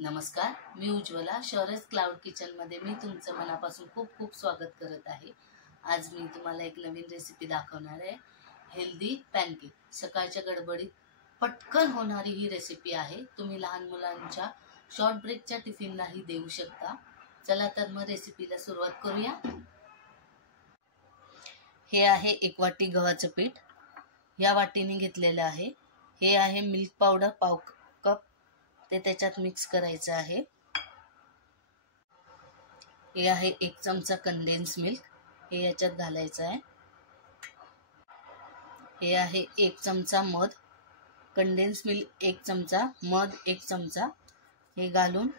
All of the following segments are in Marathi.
नमस्कार, मी उज्ज्वला. शौर्यस क्लाउड किचनमध्ये मी तुमचं मनापासून खूप खूप स्वागत करत आहे. आज मी तुम्हाला एक नवीन रेसिपी दाखवणार आहे. Healthy pancake. सकाळच्या गडबडीत पटकन होणारी ही रेसिपी आहे. तुम्ही लहान मुलांच्या शॉर्ट ब्रेकच्या टिफिनलाही देऊ शकता. चला तर मग रेसिपीला सुरुवात करूया. हे आहे 1 वाटी गव्हाचं पीठ. या वाटीने घेतलेलं आहे. हे आहे मिल्क पावडर पाव कप. ते त्याच्यात मिक्स करायचं आहे. हे आहे 1 चमचा कंडेन्स मिल्क. हे याच्यात घालायचं आहे. हे आहे 1 चमचा मध. कंडेन्स मिल्क 1 चमचा, मध 1 चमचा. हे घालून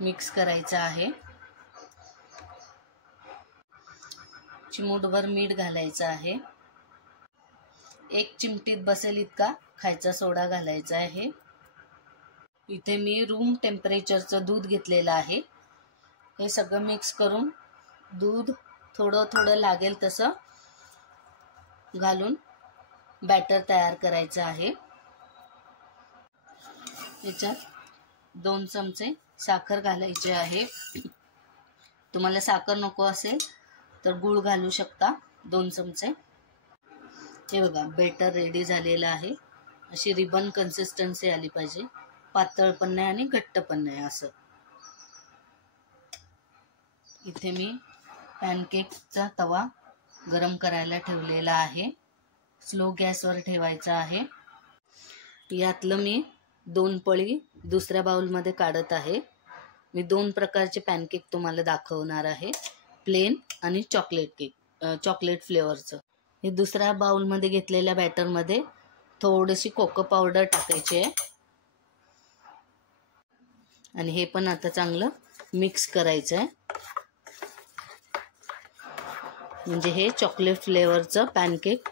मिक्स करायचं आहे. चिमूटभर मीठ घालायचं आहे. 1 चिमटीत बसेल इतका खायचा सोडा घालायचा आहे. इथे मी रूम टेम्परेचरचं दूध घेतलेलं आहे. हे सगळं मिक्स करून दूध थोडं थोडं लागेल तसं घालून बॅटर तयार करायचं आहे. याच्यात 2 चमचे साखर घालायचे आहे. तुम्हाला साखर नको असेल तर गूळ घालू शकता. 2 चमचे. हे बघा, बॅटर रेडी झालेलं आहे. अशी रिबन कन्सिस्टन्सी आली पाहिजे. पातळ पण नाही आणि घट्ट पण नाही असं. इथे मी पॅनकेकचा तवा गरम करायला ठेवलेला आहे. स्लो गॅसवर ठेवायचा आहे. यातलं मी 2 पळी दुसऱ्या बाउलमध्ये काढत आहे. मी 2 प्रकारचे पॅनकेक तुम्हाला दाखवणार आहे. प्लेन आणि चॉकलेट फ्लेवरचं. हे दुसऱ्या बाउलमध्ये घेतलेल्या बॅटरमध्ये थोडीशी कोको पावडर टाकायची आहे. आणि हे पण आता चांगलं मिक्स करायचं आहे. म्हणजे हे चॉकलेट फ्लेवरचं पॅनकेक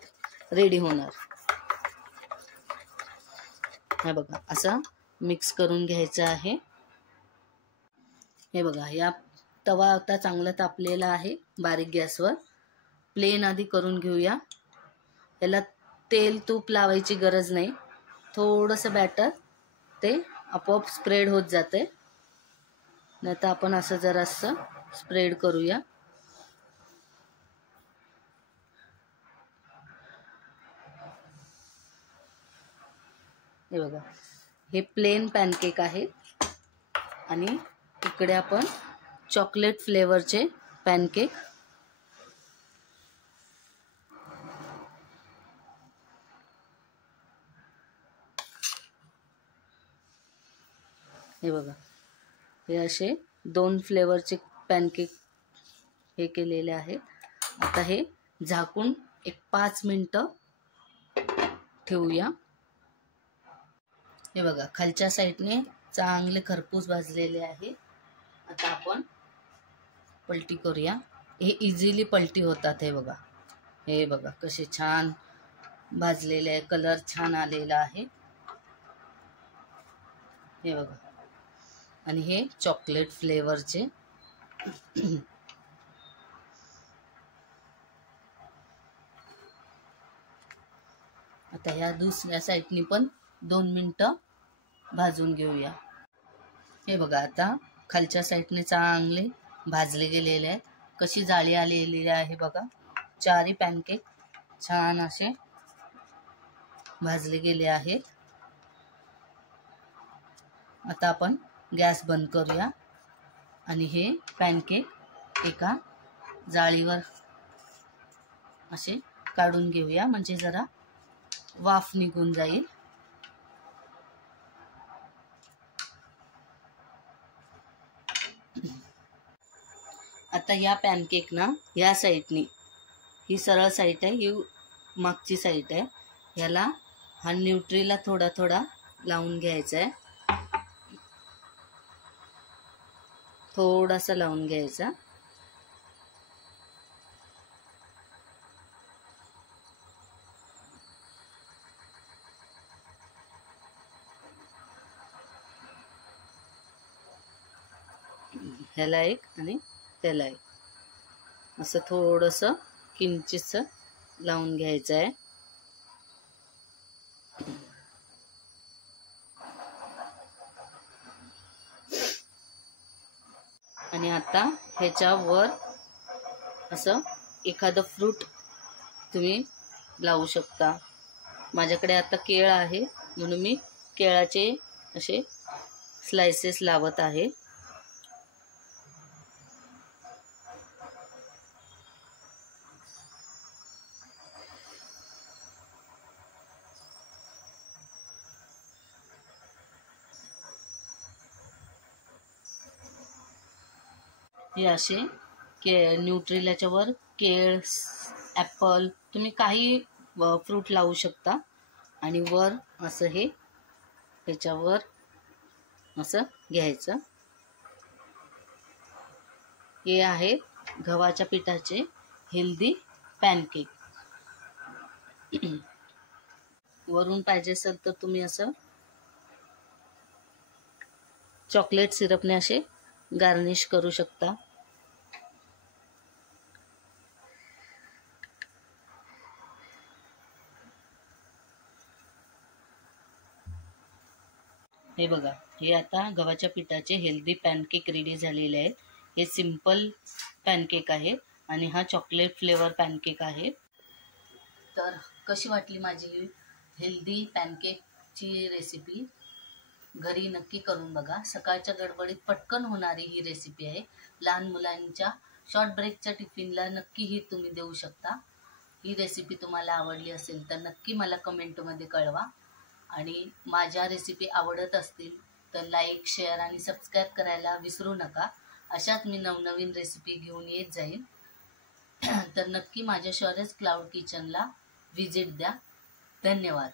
रेडी होणार. हे बघा, असं मिक्स करून घ्यायचं आहे. हे बघा, या तवा आता चांगला तापलेला आहे बारीक गॅसवर. प्लेन आधी करून घेऊया. याला तेल तूप लावायची गरज नाही. थोडंसं बॅटर ते आपोआप स्प्रेड होत जाते. नाहीतर आपण असं जरासं स्प्रेड करूया. हे बघा, हे प्लेन पॅनकेक आहे आणि इकडे आपण चॉकलेट फ्लेवरचे पॅनकेक. हे बघा, हे असे 2 फ्लेवरचे पॅनकेक हे केलेले आहेत. आता हे झाकून एक 5 मिनिटं ठेवूया. हे बघा, खालच्या साईडने चांगले खरपूस भाजलेले आहे. आता आपण पलटी करूया. हे इझिली पलटी होतात. हे बघा कसे छान भाजलेले आहे. कलर छान आलेला आहे. हे बघा, आणि हे चॉकलेट फ्लेवरचे. आता ह्या दुसऱ्या साईडनी पण 2 मिनिटं भाजून घेऊया. हे बघा, आता खालच्या साईडने चांगले भाजले गेलेले आहेत. कशी जाळी आलेली आहे बघा. 4ही पॅनकेक छान असे भाजले गेले आहेत. आता आपण गॅस बंद करूया आणि हे पॅनकेक एका जाळीवर असे काढून घेऊया. म्हणजे जरा वाफ निघून जाईल. आता या पॅनकेक ना या साईडनी, ही सरळ साईड आहे, ही मागची साईड आहे. याला हा न्यूट्रीला थोडा थोडा लावून घ्यायचा आहे. थोडासा लावून घ्यायचा. ह्याला एक आणि त्याला एक असं थोडंसं किंचितसं लावून घ्यायचं आहे. आणि आता ह्याच्यावर असं एखादं फ्रूट तुम्ही लावू शकता. माझ्याकडे आता केळ आहे म्हणून मी केळाचे असे स्लायसेस लावत आहे. हे असे न्यूट्रिलाच्या वर केळ, ॲपल तुम्ही काही फ्रूट लावू शकता. आणि वर असं हे ह्याच्यावर असं घ्यायचं. हे आहे गव्हाच्या पिठाचे हेल्दी पॅनकेक. वरून पाहिजे असेल तर तुम्ही असं चॉकलेट सिरपने असे गार्निश करू शकता. हे बघा, हे आता गव्हाच्या पिठाचे हेल्दी पॅनकेक रेडी झालेले आहेत. हे सिंपल पॅनकेक आहे आणि हा चॉकलेट फ्लेवर पॅनकेक आहे. तर कशी वाटली माझी हेल्दी पॅनकेकची रेसिपी? घरी नक्की करून बघा. सकाळच्या गडबडीत पटकन होणारी ही रेसिपी आहे. लहान मुलांच्या शॉर्ट ब्रेकच्या टिफिनला नक्की ही तुम्ही देऊ शकता. ही रेसिपी तुम्हाला आवडली असेल तर नक्की मला कमेंटमध्ये कळवा. आणि माझ्या रेसिपी आवडत असतील तर लाईक, शेअर आणि सबस्क्राईब करायला विसरू नका. अशाच मी नवनवीन रेसिपी घेऊन येत जाईन. तर नक्की माझ्या शौर्यस क्लाउड किचनला व्हिजिट द्या. धन्यवाद.